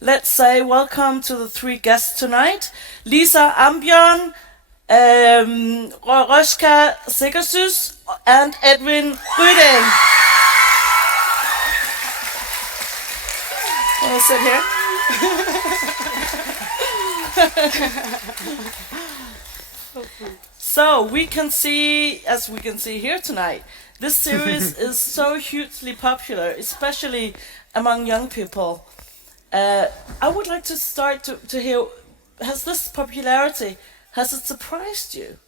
let's say welcome to the three guests tonight: Lisa Ambjörn, Rojda Sekersöz, and Edvin Ryding. Want to sit here? So we can see, as we can see here tonight, this series is so hugely popular, especially among young people. I would like to start to hear, has this popularity, has it surprised you?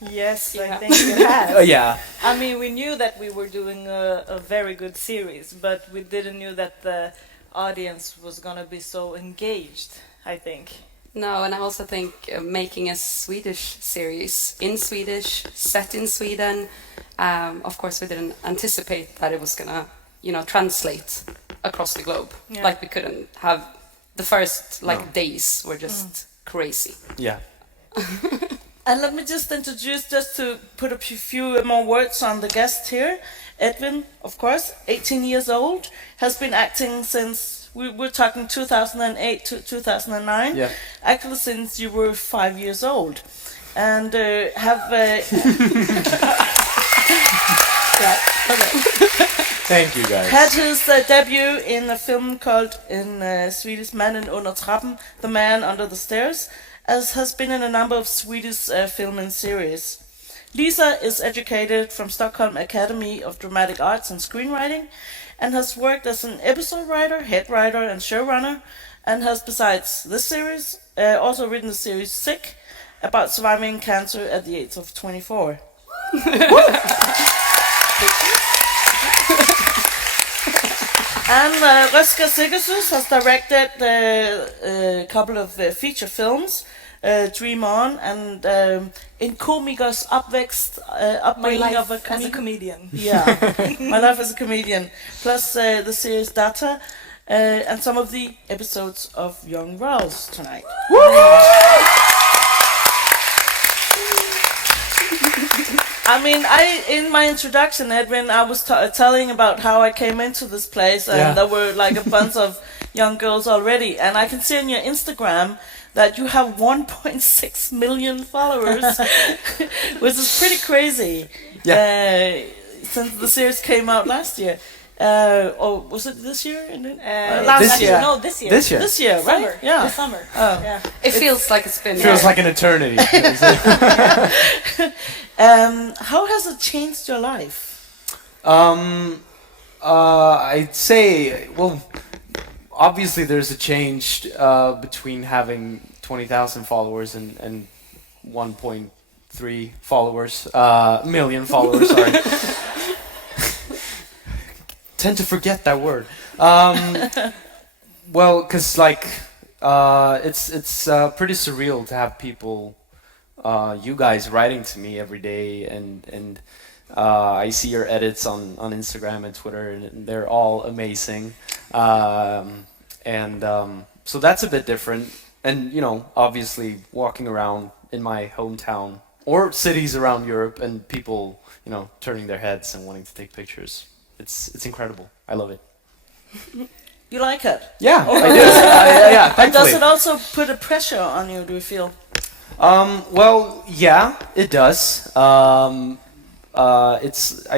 Yes, I think it has. Yeah. I mean, we knew that we were doing a very good series, but we didn't know that the audience was going to be so engaged, I think. No, and I also think making a Swedish series in Swedish, set in Sweden, of course we didn't anticipate that it was gonna, translate across the globe. Yeah. Like we couldn't have the first days were just crazy. Yeah. And let me just introduce, just to put a few more words on the guest here. Edvin, of course, 18 years old, has been acting since, we're talking 2008 to 2009, Yeah. actually since you were 5 years old. And have... Thank you, guys. had his debut in a film called, in Swedish, Mannen under trappen, The Man Under the Stairs, as has been in a number of Swedish film and series. Lisa is educated from Stockholm Academy of Dramatic Arts and Screenwriting, and has worked as an episode writer, head writer, and showrunner, and has, besides this series, also written the series Sick, about surviving cancer at the age of 24. And Rojda Sekersöz has directed a couple of feature films, Dream On, and In Komikers Opvækst, upbringing of a as a comedian. Yeah, My Life as a Comedian, plus the series Data, and some of the episodes of Young Rouse tonight. I mean, in my introduction, Edvin, I was telling about how I came into this place, and there were like a bunch of young girls already, and I can see on your Instagram that you have 1.6 million followers, which is pretty crazy. Yeah. Since the series came out last year. Or was it this year? This year. No, this year. This year. This year, right? Summer. Yeah. This summer. Oh. Yeah. It feels like it's been Feels like an eternity. How has it changed your life? I'd say, well, obviously there's a change between having 20,000 followers and 1.3 followers, million followers, sorry. Tend to forget that word. Well, because it's pretty surreal to have people, you guys, writing to me every day, and I see your edits on Instagram and Twitter, and they're all amazing. So that's a bit different. And obviously walking around in my hometown or cities around Europe, and people, turning their heads and wanting to take pictures. It's incredible. I love it. You like it? Yeah, I do. Yeah, And does thankfully. it also put a pressure on you, do you feel? Well, yeah, it does. I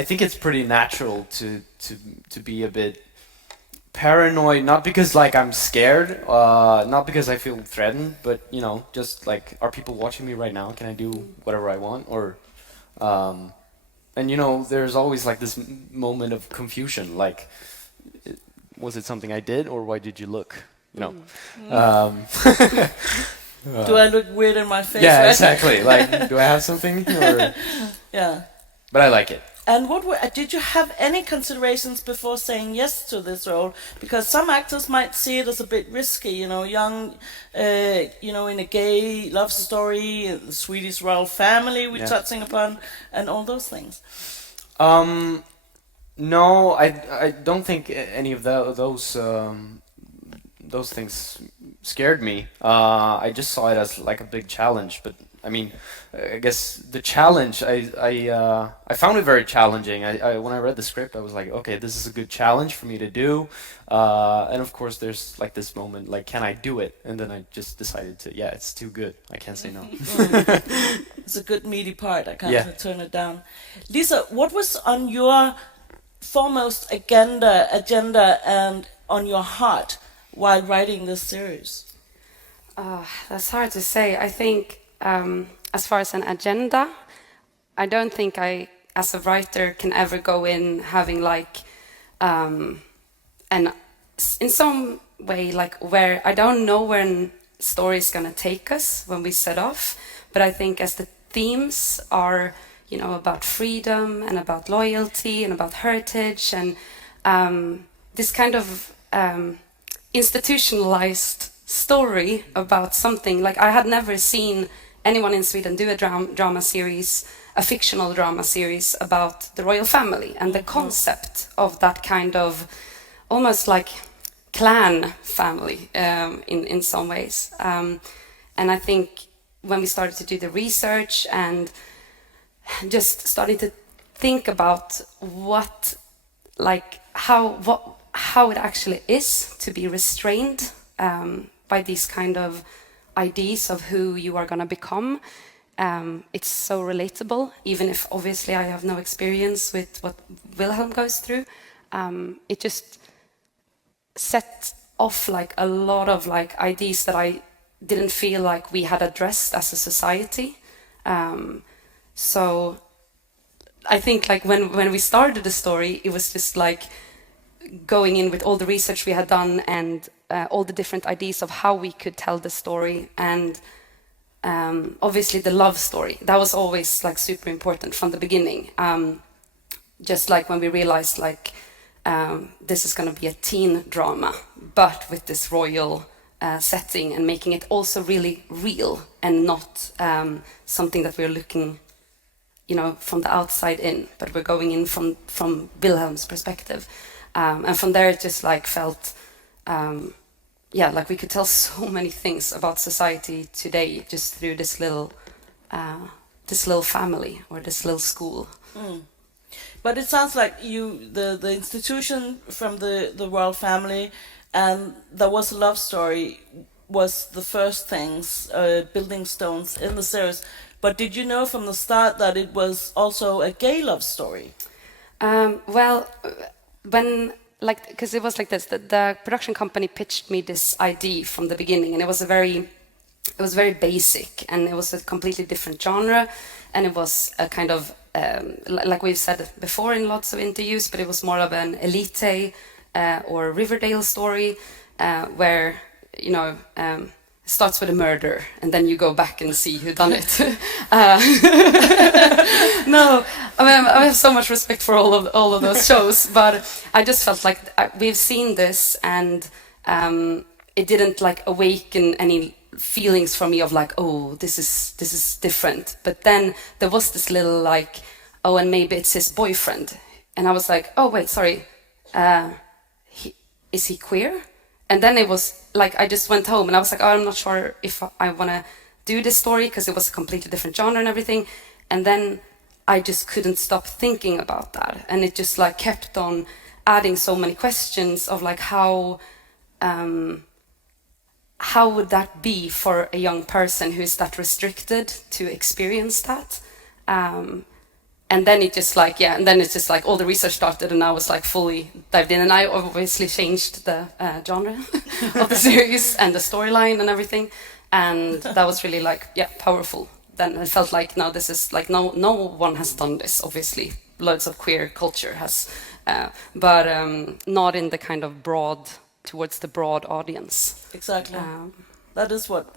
think it's pretty natural to be a bit paranoid, not because I'm scared, not because I feel threatened, but just are people watching me right now? Can I do whatever I want? Or and there's always this moment of confusion, was it something I did, or why did you look? Do I look weird in my face? Yeah, right? exactly. Do I have something? Or... Yeah. But I like it. And did you have any considerations before saying yes to this role? Because some actors might see it as a bit risky, young, in a gay love story, the Swedish royal family we're touching upon, and all those things. No, I don't think any of those things scared me. I just saw it as a big challenge, but I mean, I guess the challenge. I found it very challenging. When I read the script, I was like, okay, this is a good challenge for me to do. And of course, there's like this moment, like, can I do it? And then I just decided to, yeah, it's too good. I can't say no. It's a good meaty part. I can't Yeah. turn it down. Lisa, what was on your foremost agenda and on your heart while writing this series? That's hard to say. I think as far as an agenda, I don't think I, as a writer, can ever go in having like in some way, like, where I don't know where a story is going to take us when we set off. But I think as the themes are, you know, about freedom and about loyalty and about heritage and this kind of institutionalized story about something, like, I had never seen anyone in Sweden do a drama series, a fictional drama series about the royal family and the concept of that kind of almost like clan family in some ways. And I think when we started to do the research and just started to think about how it actually is to be restrained by these kind of ideas of who you are going to become. It's so relatable, even if obviously I have no experience with what Wilhelm goes through. It just set off like a lot of like ideas that I didn't feel like we had addressed as a society. So I think like when we started the story, it was just like going in with all the research we had done and all the different ideas of how we could tell the story, and obviously the love story. That was always like super important from the beginning. Just like when we realized like this is going to be a teen drama, but with this royal setting, and making it also really real and not something that we're looking, you know, from the outside in, but we're going in from Wilhelm's perspective. And from there it just like felt, like we could tell so many things about society today just through this little family or this little school. But it sounds like the institution from the royal family, and there was a love story, was the first things, building stones in the series. But did you know from the start that it was also a gay love story? Because it was like this, the production company pitched me this idea from the beginning, and it was very basic, and it was a completely different genre, and it was a kind of like we've said before in lots of interviews, but it was more of an elite or Riverdale story where, you know, starts with a murder and then you go back and see who done it. No, I mean, I have so much respect for all of those shows, but I just felt like we've seen this, and it didn't like awaken any feelings for me of like, oh, this is different. But then there was this little like, oh, and maybe it's his boyfriend, and I was like, oh wait, sorry, is he queer? And then it was like, I just went home and I was like, oh, I'm not sure if I want to do this story, because it was a completely different genre and everything. And then I just couldn't stop thinking about that, and it just like kept on adding so many questions of like how would that be for a young person who is that restricted to experience that? And then it just like, and then it's just like all the research started, and I was like fully dived in, and I obviously changed the genre of the series and the storyline and everything, and that was really like, powerful. Then it felt like, now this is like, no one has done this, obviously. Loads of queer culture has, but not in the kind of towards the broad audience. Exactly. That is what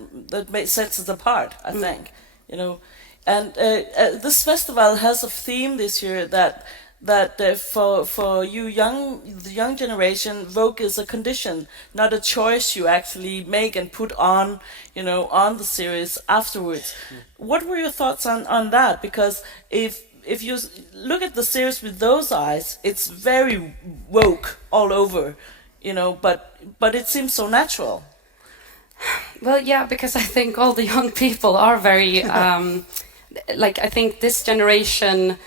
sets it apart, I think. You know, and this festival has a theme this year that for the young generation, Vogue is a condition, not a choice you actually make and put on, you know, on the series afterwards. What were your thoughts on that? Because if you look at the series with those eyes, it's very woke all over, you know, but it seems so natural. Well, yeah, because I think all the young people are very, I think this generation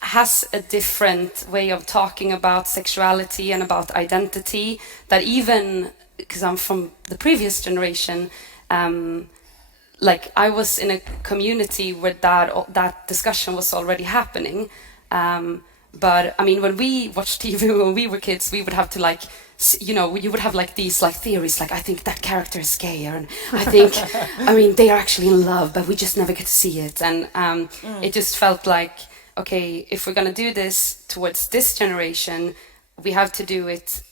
has a different way of talking about sexuality and about identity, that even, because I'm from the previous generation, I was in a community where that discussion was already happening. But I mean, when we watched TV when we were kids, we would have to you would have these theories, I think that character is gay, and I think, I mean, they are actually in love, but we just never get to see it. And it just felt like, okay, if we're gonna do this towards this generation, we have to do it.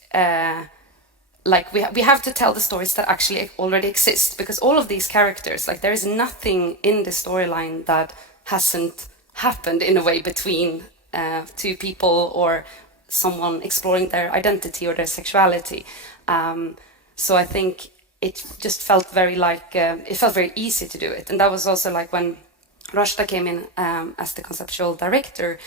We have to tell the stories that actually already exist, because all of these characters, there is nothing in the storyline that hasn't happened in a way between two people or someone exploring their identity or their sexuality. So I think it just felt very it felt very easy to do it. And that was also when Rojda came in as the conceptual director,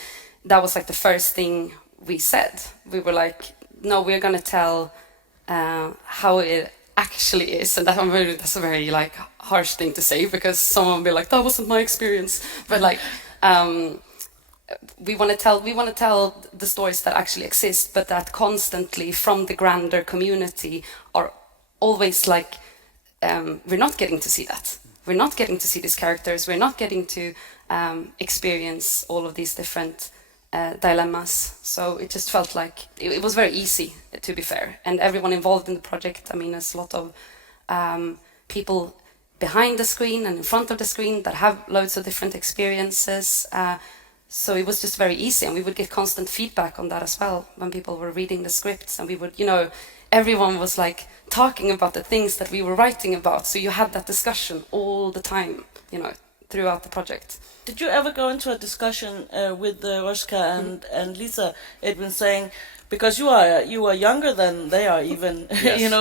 that was the first thing we said. We were like, no, we're going to tell how it actually is. And that's a very harsh thing to say, because someone will be like, that wasn't my experience. But we want to tell the stories that actually exist, but that constantly from the grander community are always we're not getting to see that. We're not getting to see these characters. We're not getting to experience all of these different dilemmas. So it just felt like it was very easy, to be fair. And everyone involved in the project, I mean, there's a lot of people behind the screen and in front of the screen that have loads of different experiences. So it was just very easy, and we would get constant feedback on that as well when people were reading the scripts, and we would, everyone was talking about the things that we were writing about. So you had that discussion all the time, throughout the project. Did you ever go into a discussion with Rojda and Lisa, Edvin, saying, because you are younger than they are even, Yes.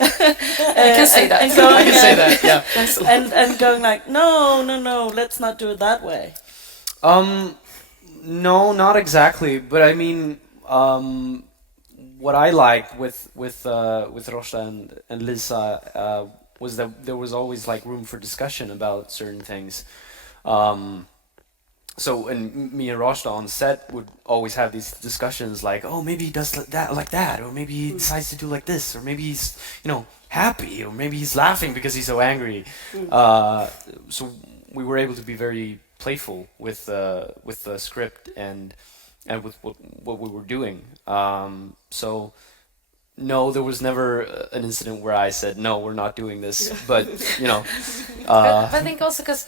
I can say that. And going, I can say that, yeah. and going no, let's not do it that way. No, not exactly. But I mean, what I liked with Rojda and Lisa was that there was always room for discussion about certain things. So, and me and Rojda on set would always have these discussions oh, maybe he does that, or maybe he decides to do this, or maybe he's, happy, or maybe he's laughing because he's so angry. So we were able to be very playful with the script and with what we were doing. So no, there was never an incident where I said, no, we're not doing this. But, But I think also because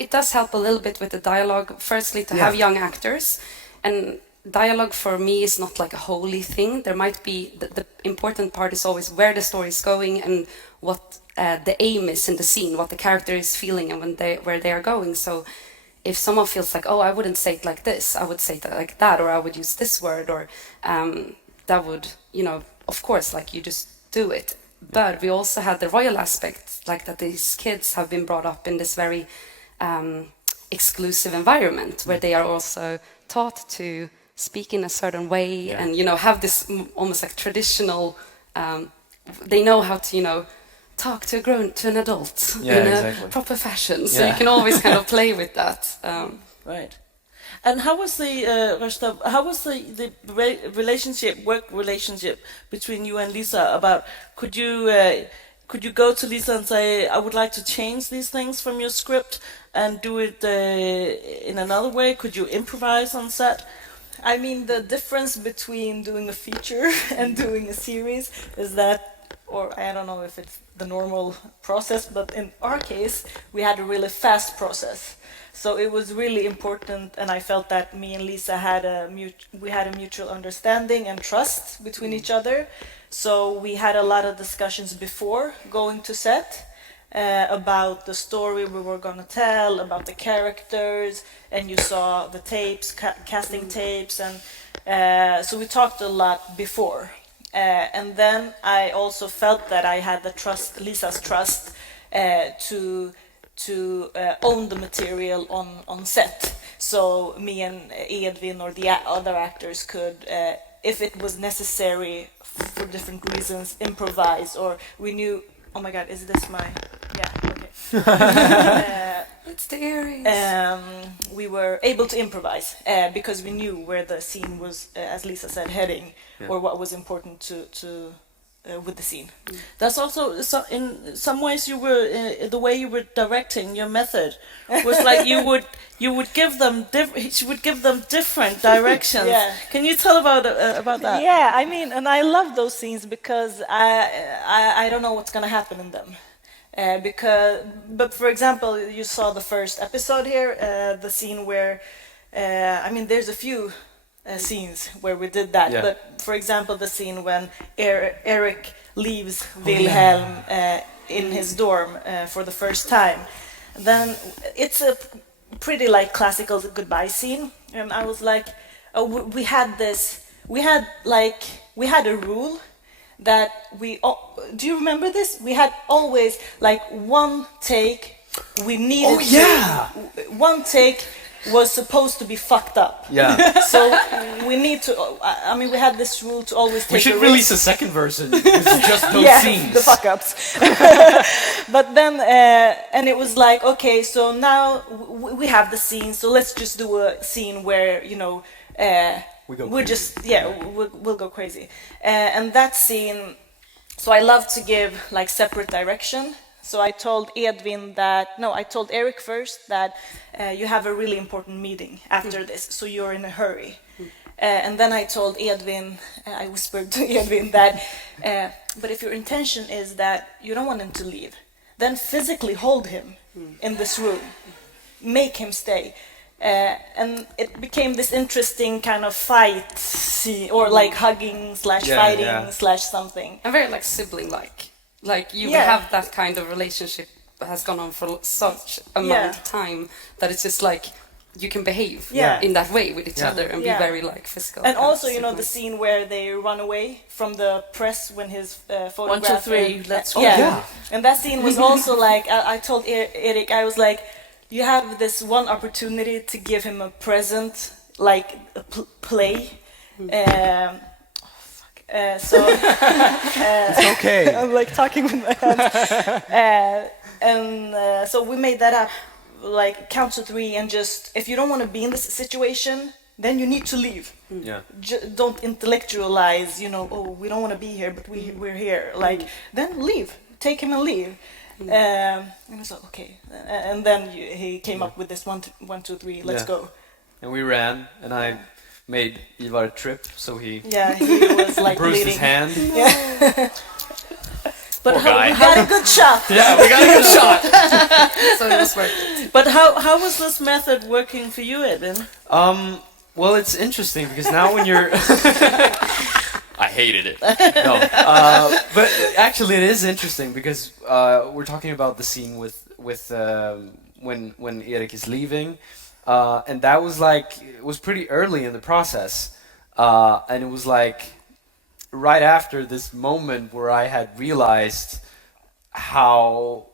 it does help a little bit with the dialogue. Firstly, to have young actors. And dialogue for me is not a holy thing. There might be, the important part is always where the story is going and what the aim is in the scene, what the character is feeling and where they are going. So if someone feels oh, I wouldn't say it like this, I would say it like that, or I would use this word, or that would, of course, you just do it. But we also had the royal aspect, that these kids have been brought up in this very exclusive environment where they are also taught to speak in a certain way and, have this almost traditional, they know how to, talk to an adult in a proper fashion. So you can always kind of play with that. Right. And how was the Rojda, how was the work relationship between you and Lisa? About could you go to Lisa and say, I would like to change these things from your script and do it in another way? Could you improvise on set? I mean, the difference between doing a feature and doing a series is that, or I don't know if it's the normal process, but in our case, we had a really fast process. So it was really important, and I felt that me and Lisa had a mutual understanding and trust between each other. So we had a lot of discussions before going to set about the story we were going to tell, about the characters, and you saw the tapes, casting tapes, and so we talked a lot before. And then I also felt that I had the trust, Lisa's trust, to own the material on set. So me and Edvin or the other actors could, if it was necessary for different reasons, improvise. Or we knew oh my God, is this my? Yeah. Okay. It's the earrings. We were able to improvise because we knew where the scene was, as Lisa said, heading, or what was important to with the scene. That's also in some ways you were the way you were directing your method was like you would give them different directions. Yeah. Can you tell about that? Yeah, I mean, and I love those scenes because I don't know what's gonna happen in them. But for example, you saw the first episode here, the scene where, I mean, there's a few scenes where we did that. Yeah. But for example, the scene when Eric leaves Wilhelm in his dorm for the first time, then it's a pretty like classical goodbye scene, and I was like, we had a rule that do you remember this? We had always like one take. We needed one take was supposed to be fucked up. Yeah. So we need to. I mean, we had this rule to always take. We should a release risk. a second version. It's just those scenes. The fuck ups. But then, and it was like, okay, so now we have the scene. So let's just do a scene where we'll go crazy. And that scene, so I love to give like separate direction. So I told Eric first that you have a really important meeting after this, so you're in a hurry. And then I told Edvin, I whispered to Edvin that, but if your intention is that you don't want him to leave, then physically hold him in this room, make him stay. And it became this interesting kind of fight scene, or like hugging / fighting / something. And very like sibling-like. Like you have that kind of relationship that has gone on for such amount of time that it's just like you can behave in that way with each other and be very like physical. And also, the scene where they run away from the press when his photograph. 1, 2, 3, let's go. And that scene was also like I told Eric, I was like, you have this one opportunity to give him a present, like a play. It's okay. I'm like talking with my hands. So we made that up, like count to 3, and just if you don't want to be in this situation, then you need to leave. Yeah. Don't intellectualize, we don't want to be here, but we're here. Like then leave, take him and leave. And I was like, okay. And then he came up with this 1, 2, 3, let's go. And we ran, and I made Ivar trip, so he was like bruised bleeding. his hand. Yeah. But Poor guy. we got a good shot. Yeah, we got a good shot. So it was worth it. But how was this method working for you, Edvin? Well, it's interesting because now when you're... I hated it. No, but actually it is interesting because we're talking about the scene with when Erik is leaving, and that was like, it was pretty early in the process, and it was like right after this moment where I had realized how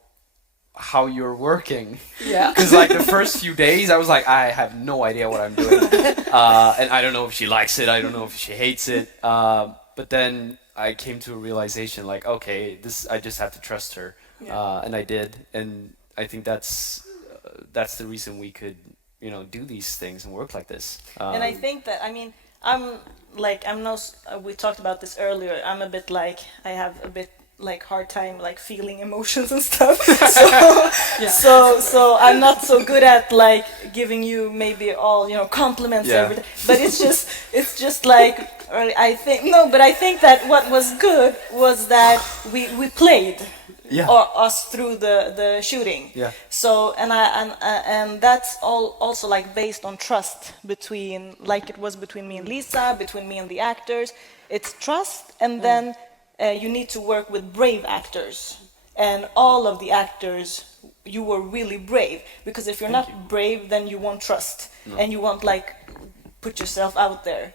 you're working. Yeah. Because like the first few days I was like, I have no idea what I'm doing, and I don't know if she likes it, I don't know if she hates it, but then I came to a realization like, okay, I just have to trust her, and I did, and I think that's the reason we could do these things and work like this. And I think that, I mean, we talked about this earlier, I'm a bit like, I have a bit like hard time like feeling emotions and stuff. So I'm not so good at like giving you maybe all compliments and everything. But it's just like I think that what was good was that we played us through the shooting. Yeah. So and that's all also like based on trust between, like it was between me and Lisa, between me and the actors. It's trust, and then you need to work with brave actors, and all of the actors, you were really brave, because if you're not brave, then you won't trust, and you won't like put yourself out there.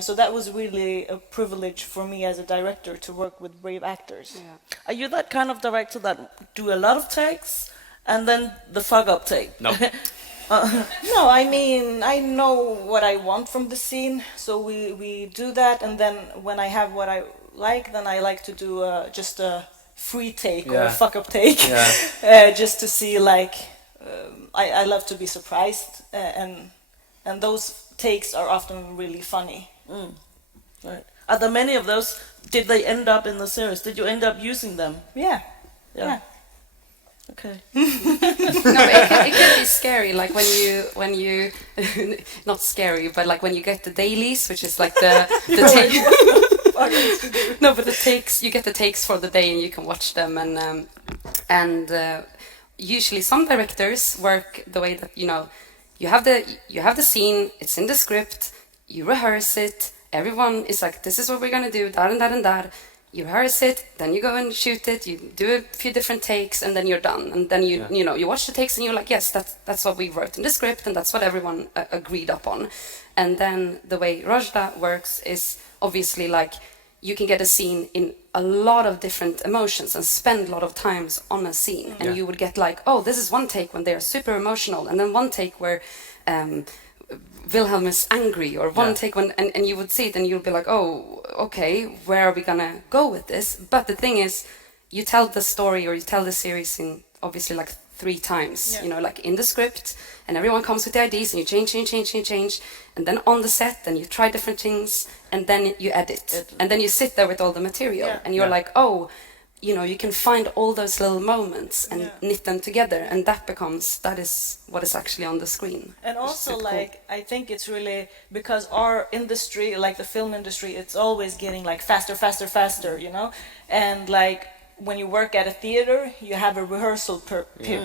So that was really a privilege for me as a director to work with brave actors. Yeah. Are you that kind of director that do a lot of takes and then the fuck up take? No. No, I mean, I know what I want from the scene, so we do that, and then when I have what I like, then I like to do just a free take or Yeah. fuck up take, Yeah. just to see like I love to be surprised, and those takes are often really funny. Right. Are there many of those? Did they end up in the series? Did you end up using them? Yeah. Okay. No, but it can be scary, like when you not scary, but like when you get the dailies, which is like the take. No, but the takes, you get the takes for the day and you can watch them, and usually some directors work the way that you have the scene, it's in the script, you rehearse it, everyone is like, this is what we're gonna do, that and that and that. You rehearse it, then you go and shoot it, you do a few different takes, and then you're done. And then you watch the takes and you're like, yes, that's what we wrote in the script, and that's what everyone agreed upon. And then the way Rojda works is obviously like you can get a scene in a lot of different emotions and spend a lot of times on a scene, and you would get like, oh, this is one take when they are super emotional, and then one take where Wilhelm is angry, or one take when, and you would see it and you'll be like, oh, okay, where are we gonna go with this? But the thing is, you tell the story or you tell the series in obviously like 3 times, like in the script, and everyone comes with the ideas and you change, and then on the set, then you try different things, and then you edit, and then you sit there with all the material, and you're like, oh, you can find all those little moments and knit them together, and that is what is actually on the screen. And also, like, cool. I think it's really because our industry, like the film industry, it's always getting like faster, and like when you work at a theater, you have a rehearsal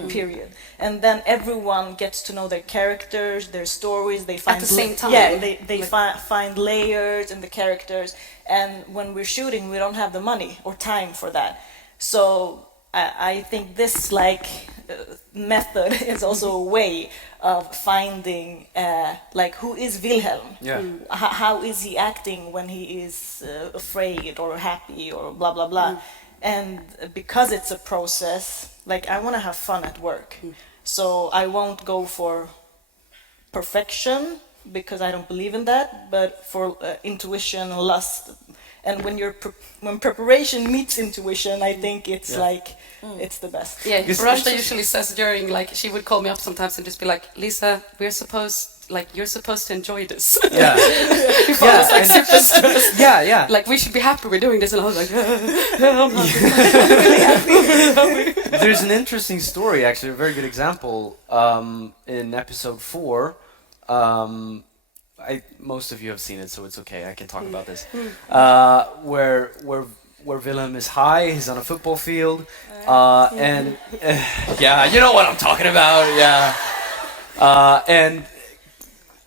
period, and then everyone gets to know their characters, their stories. They find at the same time. Yeah, they find layers in the characters, and when we're shooting, we don't have the money or time for that. So I think this method is also a way of finding like who is Wilhelm? How is he acting when he is afraid or happy or blah blah blah? And because it's a process, like I want to have fun at work, so I won't go for perfection because I don't believe in that, but for intuition, lust, and when preparation meets intuition, I think it's it's the best. Yeah, Rojda usually says during, like, she would call me up sometimes and just be like, Lisa, you're supposed to enjoy this. Yeah. Before I was like super stressed. Yeah. Like, we should be happy we're doing this, and I was like, I'm not really happy. There's an interesting story, actually, a very good example, in episode 4. Most of you have seen it, so it's okay. I can talk about this. Where Wilhelm is high, he's on a football field, and you know what I'm talking about. Yeah, and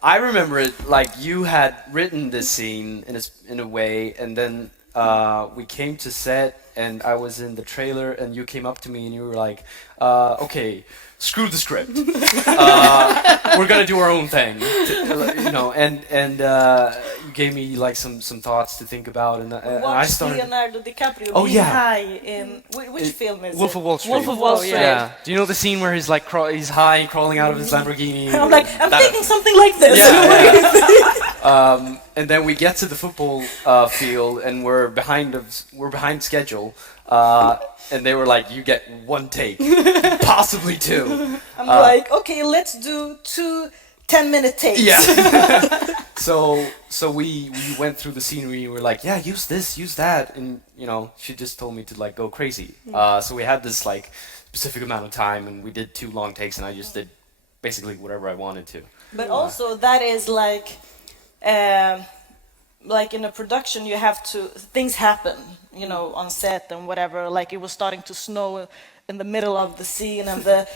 I remember it like you had written this scene in a way, and then we came to set, and I was in the trailer, and you came up to me and you were like, okay, screw the script. We're gonna do our own thing, and you gave me like some thoughts to think about, and I started. Leonardo DiCaprio high in which film is Wolf it? of Wall Street. Wolf of Wall Street. Yeah. Do you know the scene where he's like he's high and crawling out of his Lamborghini? I'm like, I'm thinking something like this. Yeah. And then we get to the football field, and we're behind schedule. And they were like, you get 1 take, possibly 2. I'm like, okay, let's do 2 10-minute takes. Yeah. So we went through the scenery, and we were like, yeah, use this, use that, and she just told me to like go crazy. So we had this like specific amount of time, and we did 2 long takes, and I just did basically whatever I wanted to. But also that is like in a production, you have to, things happen, on set and whatever. Like it was starting to snow in the middle of the scene, and the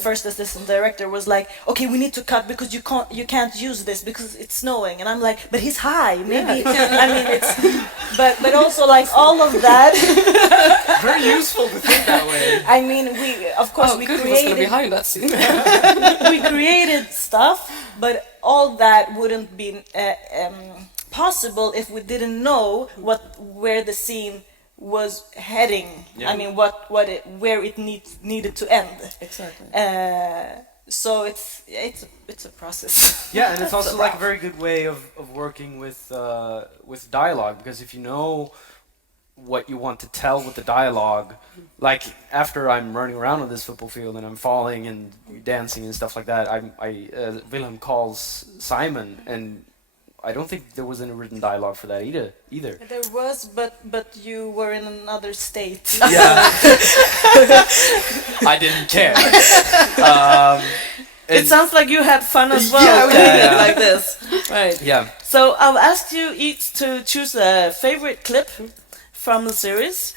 first assistant director was like, okay, we need to cut because you can't use this because it's snowing. And I'm like, but he's high, maybe. I mean, it's, but also like all of that. Very useful to think that way. I mean, we created behind that scene. we created stuff, but all that wouldn't be possible if we didn't know where the scene was heading. I mean, where it needed to end. Exactly. So it's a process. Yeah, and it's also like a very good way of working with dialogue, because if you know what you want to tell with the dialogue. Like after I'm running around on this football field and I'm falling and dancing and stuff like that, Wilhelm calls Simon, and I don't think there was any written dialogue for that either. There was, but you were in another state. Yeah, I didn't care. It sounds like you had fun as well, Yeah, doing yeah. it like this. Right. Yeah. So I'll ask you each to choose a favorite clip from the series.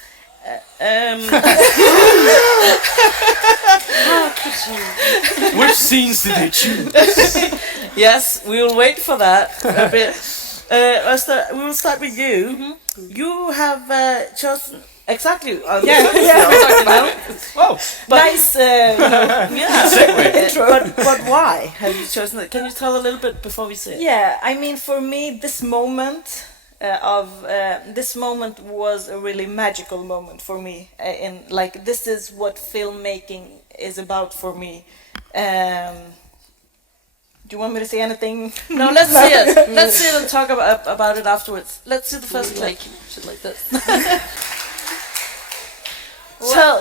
Which scenes did they choose? Yes, we will wait for that a bit. Rojda, we will start with you. You have chosen exactly. Whoa. Nice. Yeah. Segue. But why have you chosen it? Can you tell a little bit before we say it? Yeah, I mean, for me, this moment was a really magical moment for me. In like, this is what filmmaking is about for me. Do you want me to say anything? No, let's see it. Let's see it and talk about it afterwards. Let's see the first clip. Shit like this.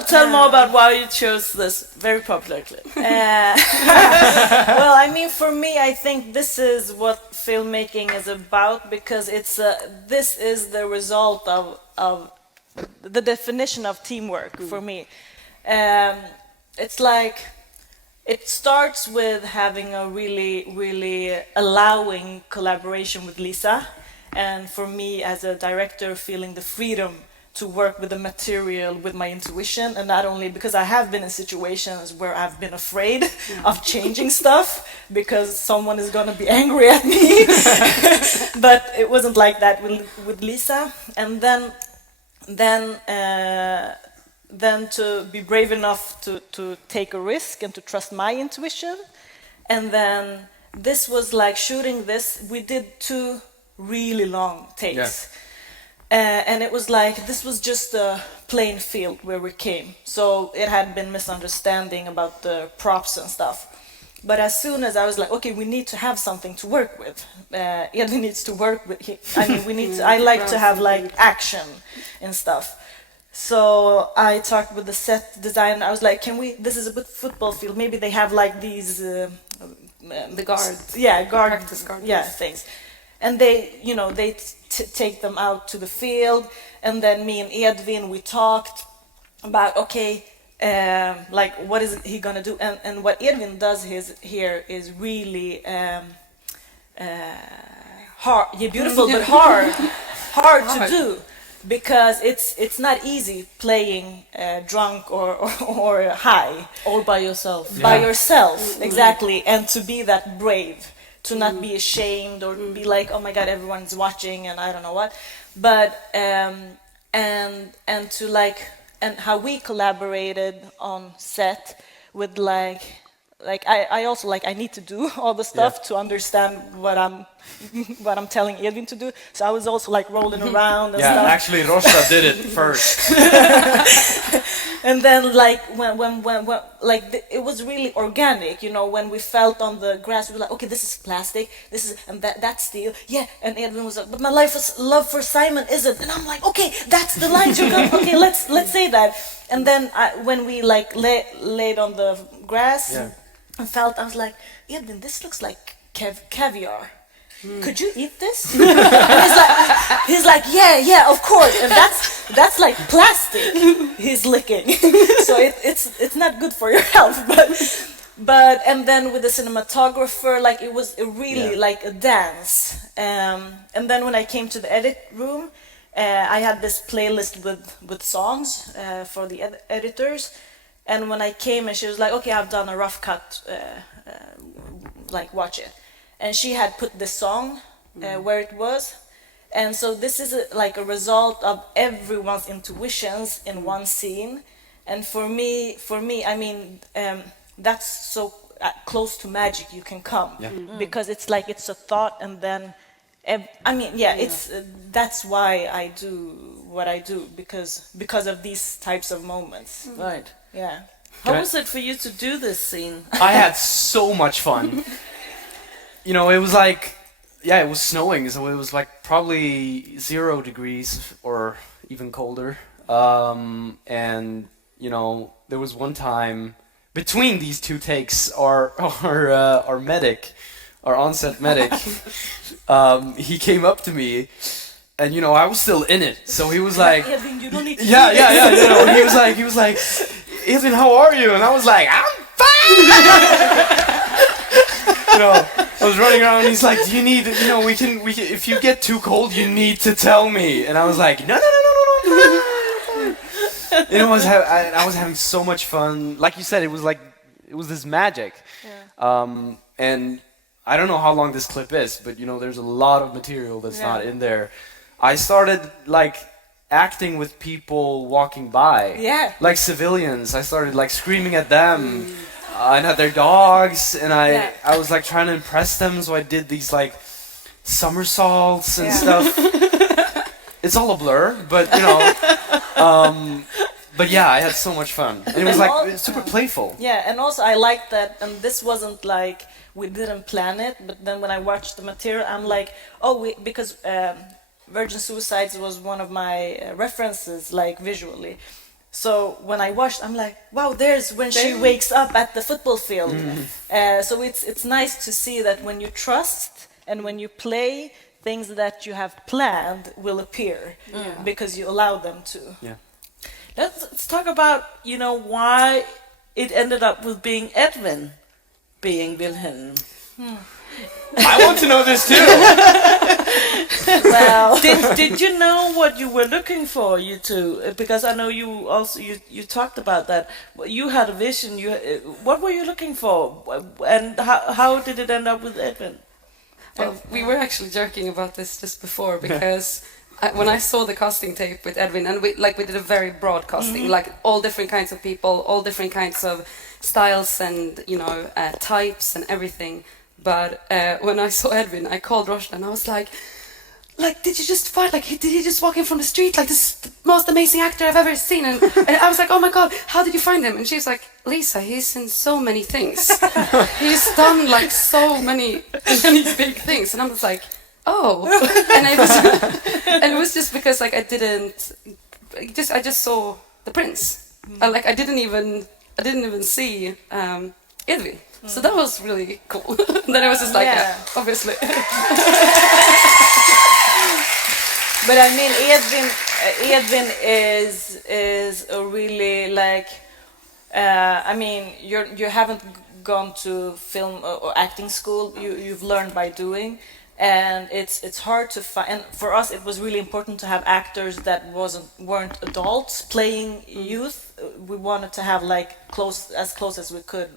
Tell more about why you chose this very popular clip. Well, I mean, for me, I think this is what filmmaking is about, because this is the result of the definition of teamwork for me. It's like, it starts with having a really, really allowing collaboration with Lisa, and for me as a director, feeling the freedom to work with the material with my intuition, and not only because I have been in situations where I've been afraid of changing stuff because someone is going to be angry at me, but it wasn't like that with Lisa. And then to be brave enough to take a risk and to trust my intuition. And then this was like shooting this, we did 2 really long takes. Yeah. And it was like, this was just a plain field where we came. So it had been misunderstanding about the props and stuff. But as soon as I was like, okay, we need to have something to work with. Edvin needs to work with, I like to have like action and stuff. So I talked with the set designer. I was like, this is a football field. Maybe they have like these... The guards. Yeah, Practice guards. Yeah, things. And they take them out to the field, and then me and Edvin, we talked about, okay, like what is he gonna do? And what Edvin does here is really hard, beautiful, but hard to do, because it's not easy playing drunk or high All by yourself. by yourself, exactly, and to be that brave. To not be ashamed or be like, oh my God, everyone's watching and I don't know what, but and to like, and how we collaborated on set with like I also like, I need to do all the stuff to understand what I'm telling Edvin to do. So I was also like rolling around and stuff. Actually, Rojda did it first. And then like when it was really organic, when we felt on the grass, we were like, okay, this is plastic, this is, and that's steel, yeah. And Edvin was like, but my love for Simon isn't. And I'm like, okay, that's the lines you're going. Okay, let's say that. And then when we like laid on the grass and felt, I was like, Edvin, this looks like caviar. Could you eat this? he's like, yeah, of course. And that's like plastic. He's licking, so it's not good for your health. But and then with the cinematographer, like it was really like a dance. And then when I came to the edit room, I had this playlist with songs for the editors. And when I came, and she was like, okay, I've done a rough cut, like watch it. And she had put the song where it was. And so this is like a result of everyone's intuitions in one scene. And for me, I mean, that's so close to magic you can come. Yeah. Because it's like, it's a thought, and then, it's that's why I do what I do, because of these types of moments. Right. Yeah. How was it for you to do this scene? I had so much fun. It was like, it was snowing, so it was like probably 0 degrees, or even colder. And you know, there was one time between these two takes, our medic, our on-set medic, he came up to me, and you know, I was still in it, so he was like, Edvin, you don't need to yeah, you know, he was like, Edvin, how are you? And I was like, I'm fine. You know, I was running around, and he's like, do you need, you know, we can, if you get too cold, you need to tell me. And I was like, no. And I was having so much fun. Like you said, it was this magic. Yeah. And I don't know how long this clip is, but you know, there's a lot of material that's not in there. I started like acting with people walking by. Yeah. Like civilians. I started like screaming at them. And at their dogs, and I was like trying to impress them, so I did these like somersaults and stuff. It's all a blur, but you know, but yeah, I had so much fun. And it was like super playful. Yeah, and also I liked that, and this wasn't like we didn't plan it, but then when I watched the material, I'm like, because Virgin Suicides was one of my references, like visually. So when I watched, I'm like, wow, there's when she wakes up at the football field. So it's nice to see that when you trust and when you play, things that you have planned will appear because you allow them to. Yeah. Let's talk about, you know, why it ended up with being Edvin being Wilhelm. I want to know this too. Well, did you know what you were looking for, you two? Because I know you also you talked about that. You had a vision. What were you looking for, and how did it end up with Edvin? Well, we were actually joking about this just before because when I saw the casting tape with Edvin, and we did a very broad casting, like all different kinds of people, all different kinds of styles, and you know, types and everything. But when I saw Edvin, I called Rojda and I was like, did you just find, did he just walk in from the street? Like, this is the most amazing actor I've ever seen. And I was like, oh my God, how did you find him? And she's like, Lisa, he's in so many things. He's done like so many big things. And I was like, oh. And it was just because like I just saw the prince. I didn't even see Edvin. So that was really cool. Then I was just like, obviously. But I mean, Edvin is a really like. I mean, you haven't gone to film or acting school. You've learned by doing, and it's hard to find. And for us, it was really important to have actors that weren't adults playing youth. We wanted to have like as close as we could.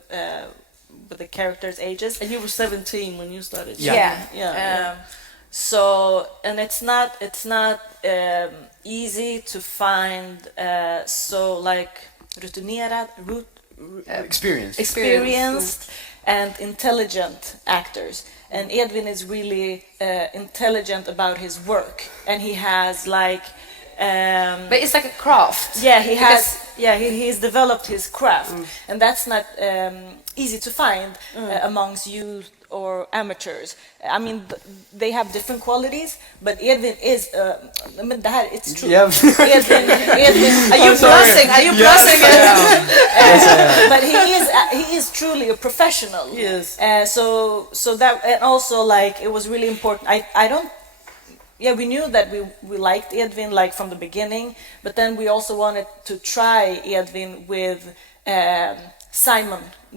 With the characters' ages. And you were 17 when you started. Yeah. So, and it's not easy to find so like experienced and intelligent actors. And Edvin is really intelligent about his work, and he has like. But it's like a craft. Yeah, he has. Yeah, he's developed his craft, and that's not easy to find amongst youth or amateurs. I mean, they have different qualities, but Edvin is. I mean, it's true. Yeah. Edvin. Are you blushing? Are you blushing? But he is truly a professional. Yes. So that, and also like it was really important. I don't. Yeah, we knew that we liked Edvin like from the beginning, but then we also wanted to try Edvin with the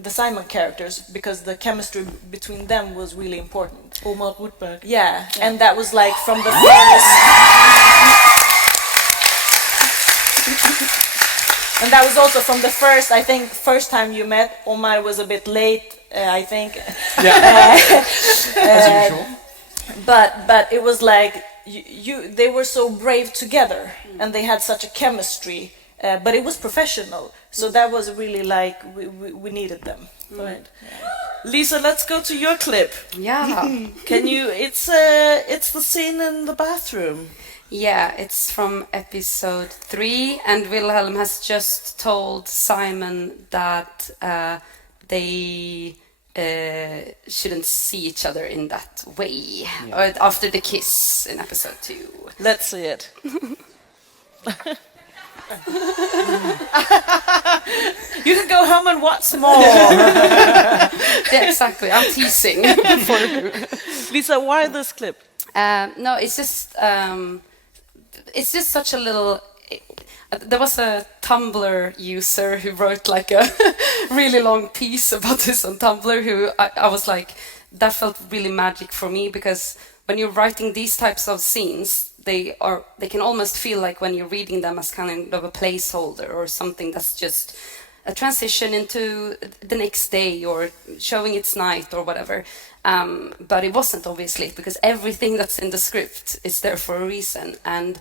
Simon characters, because the chemistry between them was really important. Omar Woodberg. Yeah, and that was like from the first. And that was also from the first. I think first time you met, Omar was a bit late. I think. Yeah. As usual. But it was like they were so brave together, and they had such a chemistry. But it was professional, so that was really like we needed them. Right. Lisa, let's go to your clip. Yeah. Can you? It's the scene in the bathroom. Yeah, it's from episode 3, and Wilhelm has just told Simon that they shouldn't see each other in that way, or after the kiss in episode 2. Let's see it. You can go home and watch more. Yeah, exactly. I'm teasing. Lisa, why this clip? No, it's just such a little. There was a Tumblr user who wrote like a really long piece about this on Tumblr. Who I was like, that felt really magic for me, because when you're writing these types of scenes, they can almost feel like when you're reading them as kind of a placeholder or something that's just a transition into the next day or showing it's night or whatever. But it wasn't, obviously, because everything that's in the script is there for a reason. And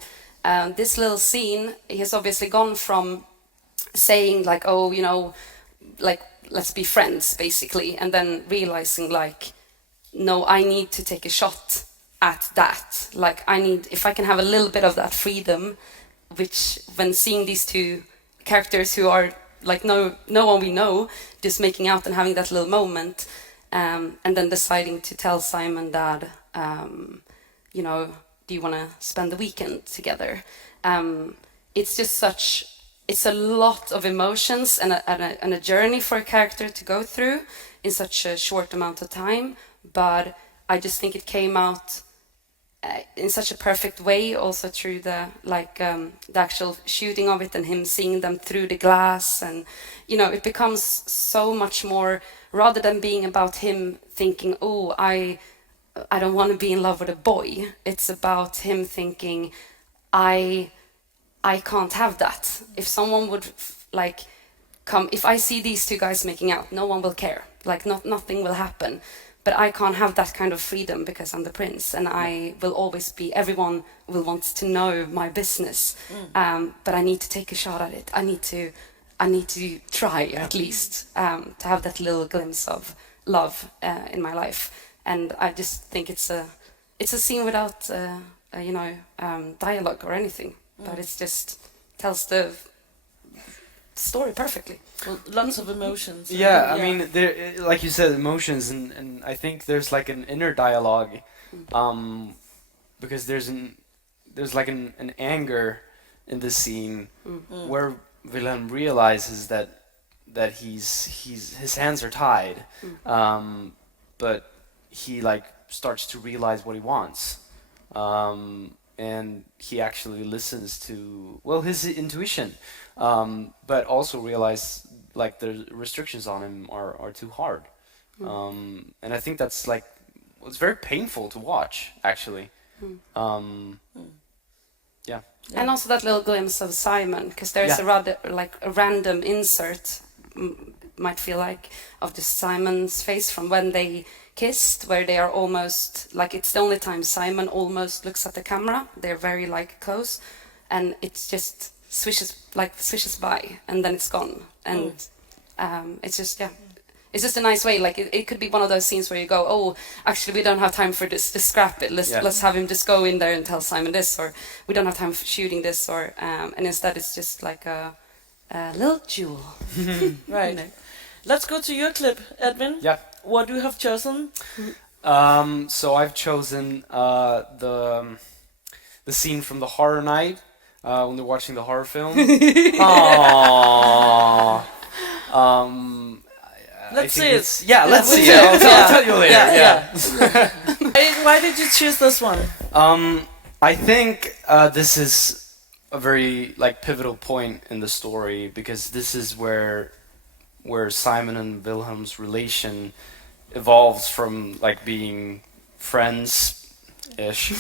this little scene, he has obviously gone from saying like, oh, you know, like, let's be friends, basically, and then realizing like, no, I need to take a shot at that. Like, if I can have a little bit of that freedom, which when seeing these two characters who are like no one we know, just making out and having that little moment, and then deciding to tell Simon that, you know, do you want to spend the weekend together? It's just it's a lot of emotions and a journey for a character to go through in such a short amount of time. But I just think it came out in such a perfect way, also through the actual shooting of it and him seeing them through the glass, and you know, it becomes so much more, rather than being about him thinking, oh, I don't want to be in love with a boy. It's about him thinking, I can't have that. If someone would if I see these two guys making out, no one will care. Like, nothing will happen. But I can't have that kind of freedom because I'm the prince, and I will always be. Everyone will want to know my business, but I need to take a shot at it. I need to try at least to have that little glimpse of love in my life. And I just think it's a scene without dialogue or anything, but it's just tells the story perfectly. Well, lots of emotions. Yeah, I mean, there, like you said, emotions, and I think there's like an inner dialogue, because there's like an anger in this scene where Wilhelm realizes that his hands are tied, but he like starts to realize what he wants, and he actually listens to his intuition, but also realize like the restrictions on him are too hard, and I think that's like it's very painful to watch, actually. Yeah. And also that little glimpse of Simon, because there's a rather like a random insert, might feel like, of just Simon's face from when they kissed, where they are almost like, it's the only time Simon almost looks at the camera. They're very like close, and it's just swishes by, and then it's gone, and it's just it's just a nice way. Like it could be one of those scenes where you go, oh, actually we don't have time for this, just scrap it. Let's have him just go in there and tell Simon this, or we don't have time for shooting this, or and instead it's just like a little jewel. Right. Let's go to your clip, Edvin. Yeah. What do you have chosen? So I've chosen the scene from the horror night when they're watching the horror film. Aww. Let's see it. Yeah, let's see it. I'll tell you later. Yeah. Why did you choose this one? I think this is a very like pivotal point in the story, because this is where Simon and Wilhelm's relation evolves from like being friends-ish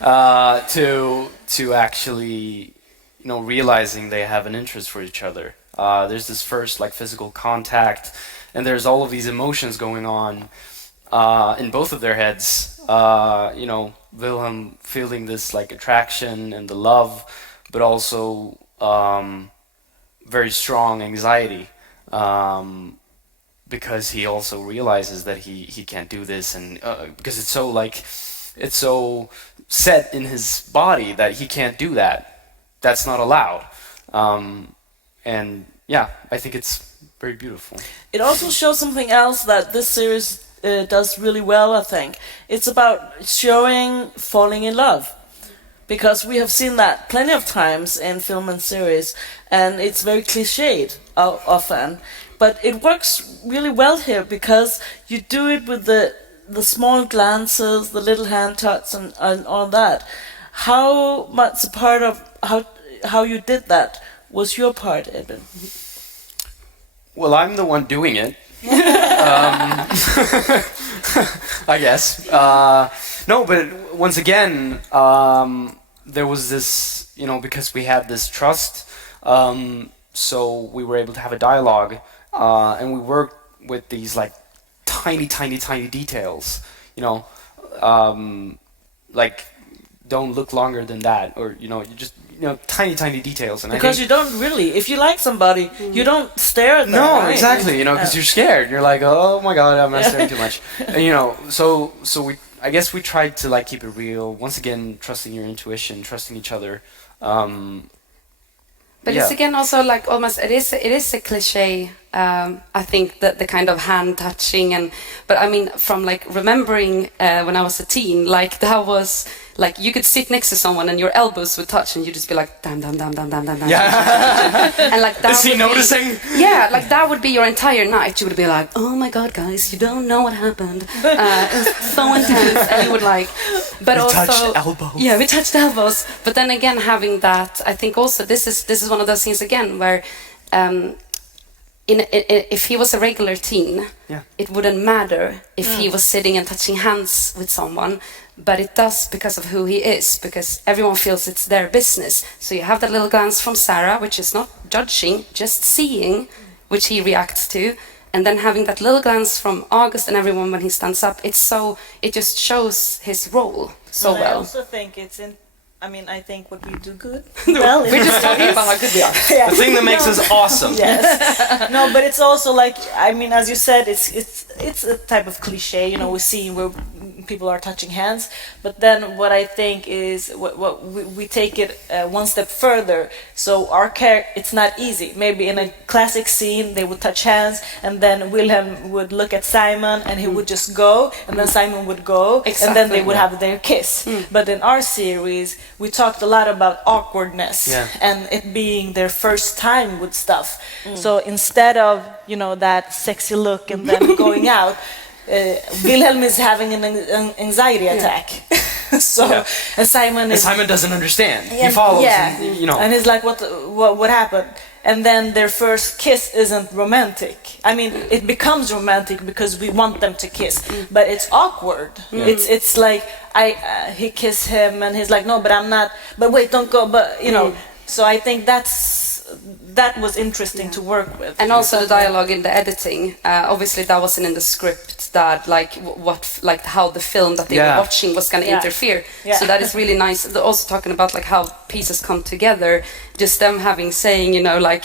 to actually, you know, realizing they have an interest for each other. There's this first like physical contact, and there's all of these emotions going on in both of their heads. You know, Wilhelm feeling this like attraction and the love, but also very strong anxiety, because he also realizes that he can't do this, and because it's so set in his body that he can't do that. That's not allowed. And yeah, I think it's very beautiful. It also shows something else that this series does really well, I think. It's about showing falling in love. because we have seen that plenty of times in film and series, and it's very cliched often. But it works really well here because you do it with the small glances, the little hand touch, and all that. How much a part of how you did that was your part, Edvin? Well, I'm the one doing it. I guess. No, but once again, there was this, because we had this trust, so we were able to have a dialogue, and we worked with these like tiny details, like don't look longer than that, or you just tiny details. And because you don't really, if you like somebody, you don't stare at them. No, right? exactly. Because you're scared. You're like, oh my god, I'm staring too much. And, so I guess we tried to like keep it real. Once again, trusting your intuition, trusting each other. But it's again also like almost it is a cliche. I think that the kind of hand touching but I mean from like remembering when I was a teen, like that was like you could sit next to someone and your elbows would touch and you'd just be like damn. Yeah. And like that. Is he noticing? Yeah, like that would be your entire night. You would be like, oh my god, guys, you don't know what happened. It was so intense, and you would like. But we also, touched elbows. Yeah, we touched elbows. But then again, having that, I think also this is one of those things again where. If he was a regular teen, it wouldn't matter if he was sitting and touching hands with someone, but it does because of who he is, because everyone feels it's their business. So you have that little glance from Sarah, which is not judging, just seeing, which he reacts to, and then having that little glance from August and everyone when he stands up. It just shows his role so well. I also think I think what we do good. Well, we're just talking about how good we are. Yeah. The thing that makes us awesome. Yes. No, but it's also like, as you said, it's a type of cliche. We see where people are touching hands, but then what I think is what we take it one step further. So our character, it's not easy. Maybe in a classic scene they would touch hands, and then Wilhelm would look at Simon, and he would just go, and then Simon would go, and then they would have their kiss. But in our series, we talked a lot about awkwardness and it being their first time with stuff. So instead of that sexy look and then going out, Wilhelm is having an anxiety attack. And Simon doesn't understand. He follows. And he's like, what happened? And then their first kiss isn't romantic. It becomes romantic because we want them to kiss, but it's awkward. It's like he kissed him and he's like, no, but I'm not. But wait, don't go. But So I think that was interesting to work with. And also the dialogue in the editing. Obviously, that wasn't in the script. That how the film that they were watching was going to interfere. Yeah. So that is really nice. They're also talking about like how pieces come together. Just them saying, like,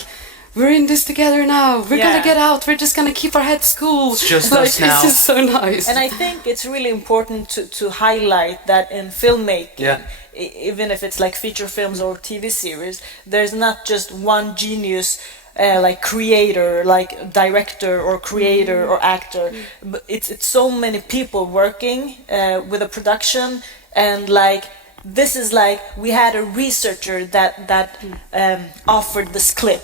we're in this together now. We're gonna get out. We're just gonna keep our heads cool. It's just us now. It's just so nice. And I think it's really important to highlight that in filmmaking, even if it's like feature films or TV series, there's not just one genius like creator, like director or creator or actor. But it's so many people working with a production, and like this is like we had a researcher that offered this clip.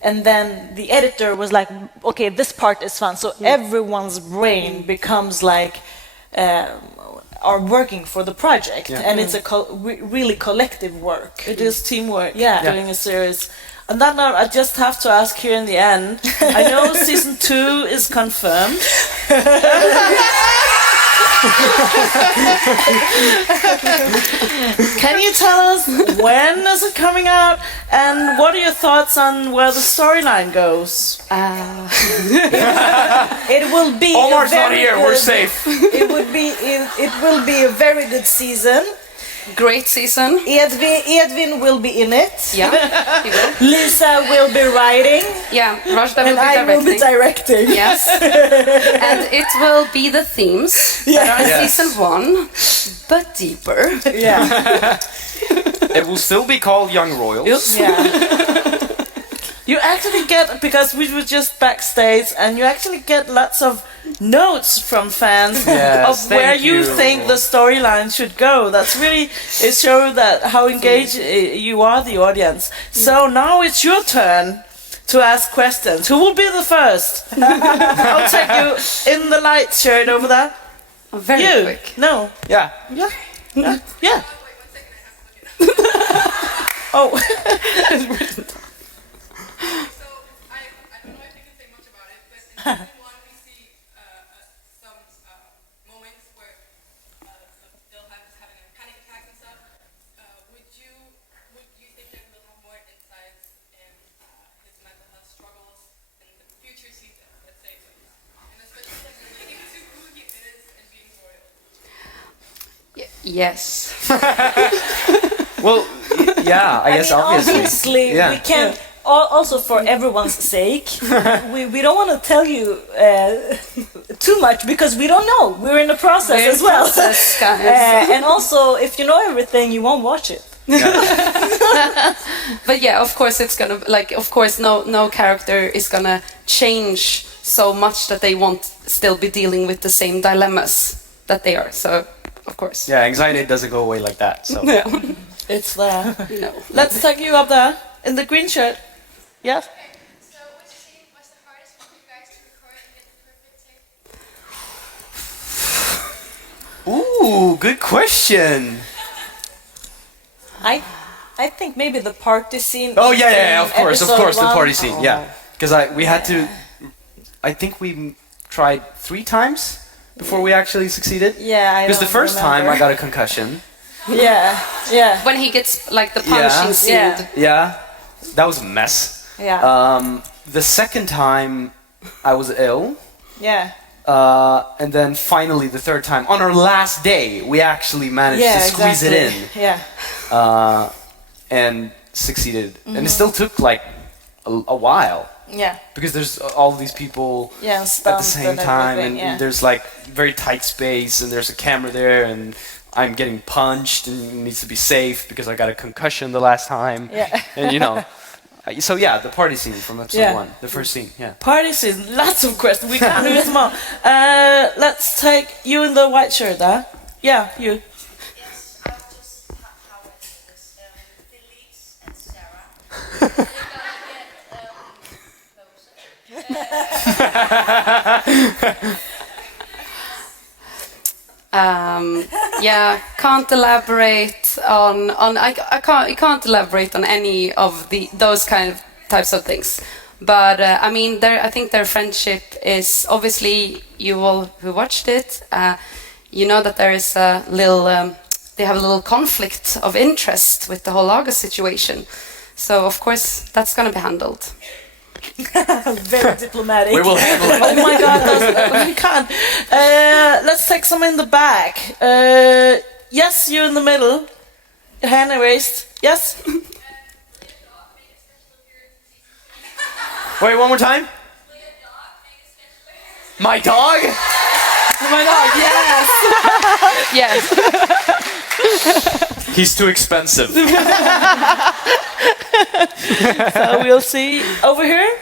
And then the editor was like, okay, this part is fun. So everyone's brain becomes like are working for the project. And it's a really collective work. It is teamwork doing a series. On that note, I just have to ask here in the end, I know season 2 is confirmed. Can you tell us when is it coming out, and what are your thoughts on where the storyline goes? It will be Omar's not here, we're safe. It will be a very good season. Great season. Edvin will be in it. Yeah, he will. Lisa will be writing. Yeah, Rojda will and I will be directing. Yes. And it will be the themes that are in season 1, but deeper. Yeah. It will still be called Young Royals. Yeah. You actually get, because we were just backstage, and you actually get lots of notes from fans Yes, of where thank you you. think the storyline should go. That's really, it shows that how engaged you are, the audience. So now it's your turn to ask questions. Who will be the first? I'll take you in the light shirt over there. Very You? quick. No. Yeah. Yeah. Yeah. Yeah. Oh. So I don't know if you can say much about it, but in season one we see some moments where they'll have having a panic attack and stuff. Would you think that we'll have more insights in his mental health struggles in the future seasons, let's say, and especially like relating to who he is and being royal? Yes. Well, yeah, I guess obviously. Obviously, Yeah. we can't. Also, for everyone's sake, we don't want to tell you too much because we don't know. We're in the process We're in as well. process, guys. And also, if you know everything, you won't watch it. But yeah, of course it's gonna of course no character is gonna change so much that they won't still be dealing with the same dilemmas that they are. So of course. Yeah, anxiety doesn't go away like that. So Yeah. It's there. No. Let's take you up there in the green shirt. Yes. So which scene was the hardest for you guys to record and get the perfect take? ooh, good question. I think maybe the party scene. Oh yeah, in of course, episode the one. party scene. Yeah, because we had to. I think we tried 3 times before we actually succeeded. Yeah, I Because the don't first time I remember. got a concussion. Yeah, yeah, When he gets like the punching scene. Yeah. Yeah, that was a mess. yeah, The second time I was ill. yeah. And then finally the third time, on our last day, we actually managed Yeah, to squeeze it in. exactly. Yeah, And succeeded. And it still took like a while. yeah, Because there's all these people yeah. And at the stunts same and time, everything, and yeah. there's like very tight space, and there's a camera there, and I'm getting punched, and it needs to be safe because I got a concussion the last time. Yeah. And you know, so yeah, the party scene from episode Yeah. 1, the first scene, yeah. Party scene. Lots of questions. We can't do them all. Let's take you in the white shirt there. Yeah, you. Yes, I'll just how I do this. Delete and Sarah. They're gonna get closer. Yeah, can't elaborate on I can't elaborate on any of those kind of types of things. But I mean, I think their friendship is obviously, you all who watched it, you know that there is a little they have a little conflict of interest with the whole August situation. So of course that's going to be handled. Very diplomatic. We will handle it. Oh my God, we can't. Let's take some in the back. Yes, you in the middle. Hand raised. Yes. Wait, one more time? My dog? Oh my God. Yes. Yes. He's too expensive. So we'll see over here.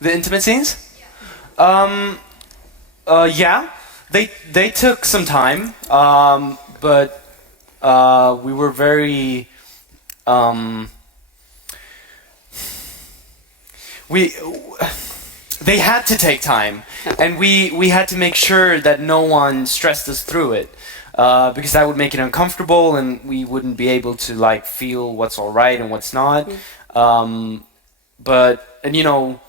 The intimate scenes? Yeah. They took some time, but we were very they had to take time, and we had to make sure that no one stressed us through it, because that would make it uncomfortable, and we wouldn't be able to like feel what's all right and what's not. And you know,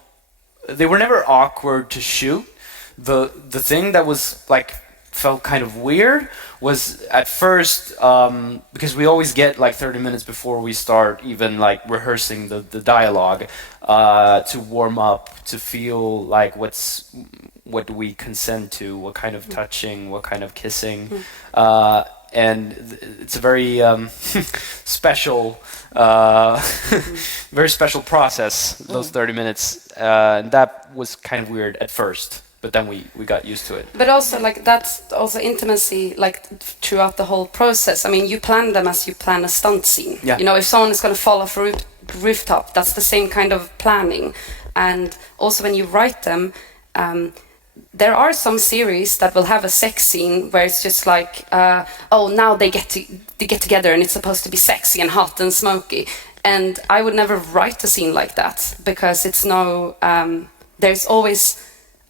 they were never awkward to shoot. The thing that was like felt kind of weird was at first, because we always get like 30 minutes before we start even like rehearsing the dialogue, to warm up, to feel like what do we consent to, what kind of touching, what kind of kissing, and it's a very special very special process, those 30 minutes, and that was kind of weird at first. but then we got used to it. But also, like, that's also intimacy, like, throughout the whole process. I mean, you plan them as you plan a stunt scene. Yeah. You know, if someone is going to fall off a rooftop, that's the same kind of planning. And also when you write them, there are some series that will have a sex scene where it's just like, oh, now they get together and it's supposed to be sexy and hot and smoky. And I would never write a scene like that, because it's there's always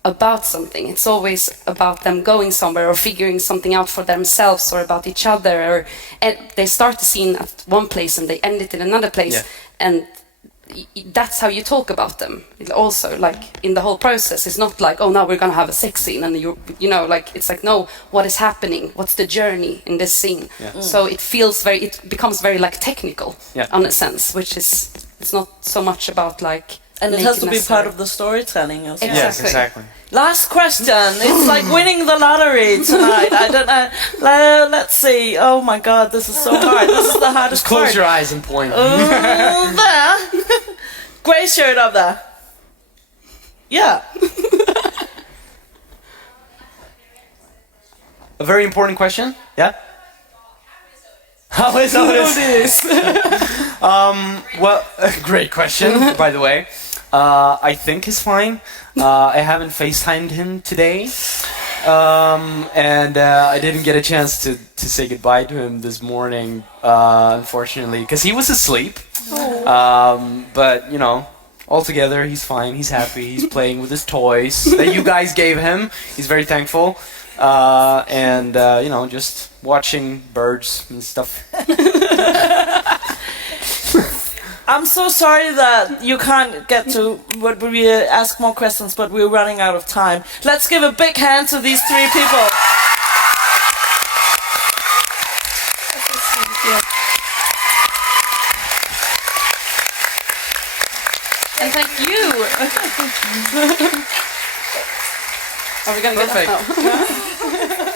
about something. It's always about them going somewhere or figuring something out for themselves or about each other. And they start the scene at one place and they end it in another place. Yeah. And that's how you talk about them. It also, like, in the whole process, it's not like, oh, now we're gonna have a sex scene, and you know, like, it's like, no, what is happening? What's the journey in this scene? Yeah. So it becomes very, like, technical, in a sense, which is, it's not so much about, like, And it has to be nakedness part or- of the storytelling as well. Yes, exactly. Last question. It's like winning the lottery tonight. I don't know. Let's see. Oh my God, this is so hard. This is the hardest Just close part. your eyes and point. There. Grey shirt up there. Yeah. A very important question. Yeah. How is Otis? Well, great question, by the way. I think he's fine. I haven't FaceTimed him today. And I didn't get a chance to say goodbye to him this morning, unfortunately, because he was asleep. But, you know, altogether, he's fine. He's happy. He's playing with his toys that you guys gave him. He's very thankful. And you know, just watching birds and stuff. I'm so sorry that you can't get to what we ask more questions, but we're running out of time. Let's give a big hand to these three people. And thank you. Are we gonna get that now?